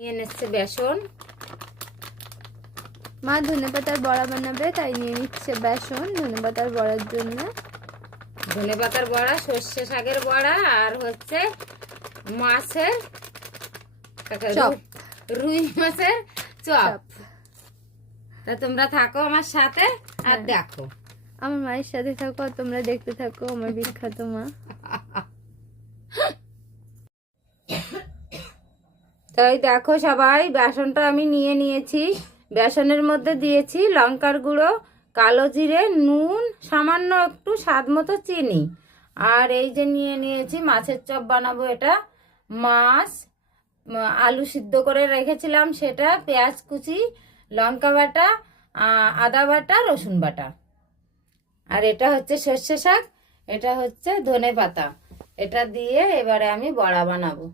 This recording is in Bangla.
নিয়ে নিচ্ছে বেসন মা ধনে পাতার বড়া বানাবে তাই নিয়ে নিচ্ছে বেসন ধনে পাতার বড়ার জন্য ধনে পাতার বড়া সর্ষে শাকের বড়া আর হচ্ছে মাছের চপ। রুই মাছের চপ। তা তোমরা থাকো আমার সাথে আর হ্যাঁ। দেখো আমার মায়ের সাথে থাকো আর তোমরা দেখতে থাকো আমার বিখ্যাত মা তাই দেখো সবাই, বেসনটা আমি নিয়ে নিয়েছি। বেসনের মধ্যে দিয়েছি লঙ্কার গুঁড়ো, কালো জিরে, নুন, সামান্য একটু স্বাদ মতো চিনি। আর এই যে নিয়ে নিয়েছি, মাছের চপ বানাবো এটা। মাছ আলু সিদ্ধ করে রেখেছিলাম সেটা, পেঁয়াজ কুচি, লঙ্কা বাটা আদা বাটা, রসুন বাটা। আর এটা হচ্ছে সর্ষে শাক, এটা হচ্ছে ধনে পাতা। এটা দিয়ে এবারে আমি বড়া বানাবো।